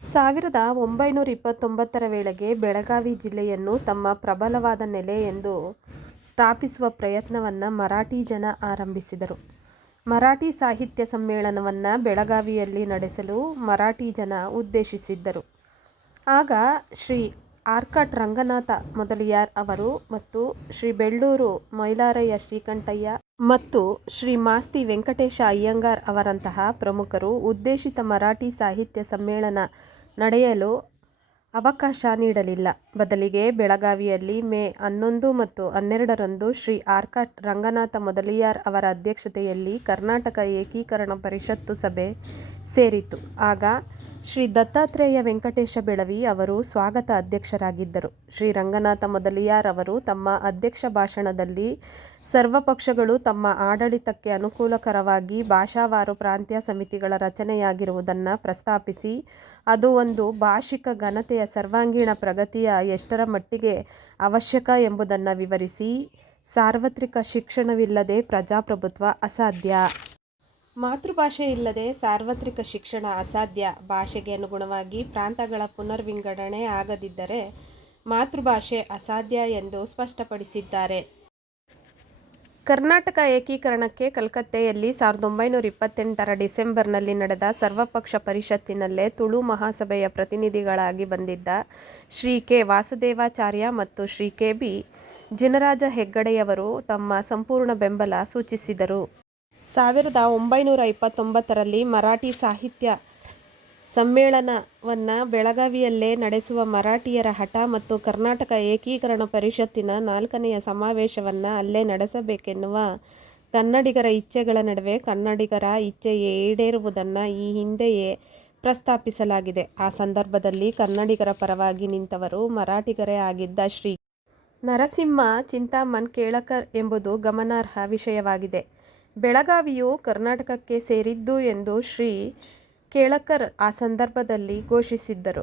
1929ರ ವೇಳೆಗೆ ಬೆಳಗಾವಿ ಜಿಲ್ಲೆಯನ್ನು ತಮ್ಮ ಪ್ರಬಲವಾದ ನೆಲೆ ಎಂದು ಸ್ಥಾಪಿಸುವ ಪ್ರಯತ್ನವನ್ನು ಮರಾಠಿ ಜನ ಆರಂಭಿಸಿದರು. ಮರಾಠಿ ಸಾಹಿತ್ಯ ಸಮ್ಮೇಳನವನ್ನು ಬೆಳಗಾವಿಯಲ್ಲಿ ನಡೆಸಲು ಮರಾಠಿ ಜನ ಉದ್ದೇಶಿಸಿದ್ದರು. ಆಗ ಶ್ರೀ ಆರ್ಕಾಟ್ ರಂಗನಾಥ ಮೊದಲಿಯಾರ್ ಅವರು ಮತ್ತು ಶ್ರೀ ಬೆಳ್ಳೂರು ಮೈಲಾರಯ್ಯ ಶ್ರೀಕಂಠಯ್ಯ ಮತ್ತು ಶ್ರೀ ಮಾಸ್ತಿ ವೆಂಕಟೇಶ ಅಯ್ಯಂಗಾರ್ ಅವರಂತಹ ಪ್ರಮುಖರು ಉದ್ದೇಶಿತ ಮರಾಠಿ ಸಾಹಿತ್ಯ ಸಮ್ಮೇಳನ ನಡೆಯಲು ಅವಕಾಶ ನೀಡಲಿಲ್ಲ. ಬದಲಿಗೆ ಬೆಳಗಾವಿಯಲ್ಲಿ ಮೇ 11 ಮತ್ತು 12ರಂದು ಶ್ರೀ ಆರ್ಕಾಟ್ ರಂಗನಾಥ ಮೊದಲಿಯಾರ್ ಅವರ ಅಧ್ಯಕ್ಷತೆಯಲ್ಲಿ ಕರ್ನಾಟಕ ಏಕೀಕರಣ ಪರಿಷತ್ತು ಸಭೆ ಸೇರಿತು. ಆಗ ಶ್ರೀ ದತ್ತಾತ್ರೇಯ ವೆಂಕಟೇಶ ಬೆಳವಿ ಅವರು ಸ್ವಾಗತ ಅಧ್ಯಕ್ಷರಾಗಿದ್ದರು. ಶ್ರೀ ರಂಗನಾಥ ಮೊದಲಿಯಾರ್ ಅವರು ತಮ್ಮ ಅಧ್ಯಕ್ಷ ಭಾಷಣದಲ್ಲಿ ಸರ್ವಪಕ್ಷಗಳು ತಮ್ಮ ಆಡಳಿತಕ್ಕೆ ಅನುಕೂಲಕರವಾಗಿ ಭಾಷಾವಾರು ಪ್ರಾಂತ್ಯ ಸಮಿತಿಗಳ ರಚನೆಯಾಗಿರುವುದನ್ನು ಪ್ರಸ್ತಾಪಿಸಿ, ಅದು ಒಂದು ಭಾಷಿಕ ಘನತೆಯ ಸರ್ವಾಂಗೀಣ ಪ್ರಗತಿಯ ಎಷ್ಟರ ಮಟ್ಟಿಗೆ ಅವಶ್ಯಕ ಎಂಬುದನ್ನು ವಿವರಿಸಿ, ಸಾರ್ವತ್ರಿಕ ಶಿಕ್ಷಣವಿಲ್ಲದೆ ಪ್ರಜಾಪ್ರಭುತ್ವ ಅಸಾಧ್ಯ. ಮಾತೃಭಾಷೆ ಇಲ್ಲದೆ ಸಾರ್ವತ್ರಿಕ ಶಿಕ್ಷಣ ಅಸಾಧ್ಯ. ಭಾಷೆಗೆ ಅನುಗುಣವಾಗಿ ಪ್ರಾಂತಗಳ ಪುನರ್ವಿಂಗಡಣೆ ಆಗದಿದ್ದರೆ ಮಾತೃಭಾಷೆ ಅಸಾಧ್ಯ ಎಂದು ಸ್ಪಷ್ಟಪಡಿಸಿದ್ದಾರೆ. ಕರ್ನಾಟಕ ಏಕೀಕರಣಕ್ಕೆ ಕಲ್ಕತ್ತೆಯಲ್ಲಿ 1928ರ ಡಿಸೆಂಬರ್ನಲ್ಲಿ ನಡೆದ ಸರ್ವಪಕ್ಷ ಪರಿಷತ್ತಿನಲ್ಲೇ ತುಳು ಮಹಾಸಭೆಯ ಪ್ರತಿನಿಧಿಗಳಾಗಿ ಬಂದಿದ್ದ ಶ್ರೀ ಕೆ. ವಾಸುದೇವಾಚಾರ್ಯ ಮತ್ತು ಶ್ರೀ ಕೆ. ಬಿ. ಜಿನರಾಜ ಹೆಗ್ಗಡೆಯವರು ತಮ್ಮ ಸಂಪೂರ್ಣ ಬೆಂಬಲ ಸೂಚಿಸಿದರು. 1929ರಲ್ಲಿ ಮರಾಠಿ ಸಾಹಿತ್ಯ ಸಮ್ಮೇಳನವನ್ನು ಬೆಳಗಾವಿಯಲ್ಲೇ ನಡೆಸುವ ಮರಾಠಿಯರ ಹಠ ಮತ್ತು ಕರ್ನಾಟಕ ಏಕೀಕರಣ ಪರಿಷತ್ತಿನ 4ನೆಯ ಸಮಾವೇಶವನ್ನು ಅಲ್ಲೇ ನಡೆಸಬೇಕೆನ್ನುವ ಕನ್ನಡಿಗರ ಇಚ್ಛೆಗಳ ನಡುವೆ ಕನ್ನಡಿಗರ ಇಚ್ಛೆ ಈಡೇರುವುದನ್ನು ಈ ಹಿಂದೆಯೇ ಪ್ರಸ್ತಾಪಿಸಲಾಗಿದೆ. ಆ ಸಂದರ್ಭದಲ್ಲಿ ಕನ್ನಡಿಗರ ಪರವಾಗಿ ನಿಂತವರು ಮರಾಠಿಗರೇ ಆಗಿದ್ದ ಶ್ರೀ ನರಸಿಂಹ ಚಿಂತಾಮನ್ ಕೇಳಕರ್ ಎಂಬುದು ಗಮನಾರ್ಹ ವಿಷಯವಾಗಿದೆ. ಬೆಳಗಾವಿಯು ಕರ್ನಾಟಕಕ್ಕೆ ಸೇರಿದ್ದು ಎಂದು ಶ್ರೀ ಕೇಳಕರ್ ಆ ಸಂದರ್ಭದಲ್ಲಿ ಘೋಷಿಸಿದ್ದರು.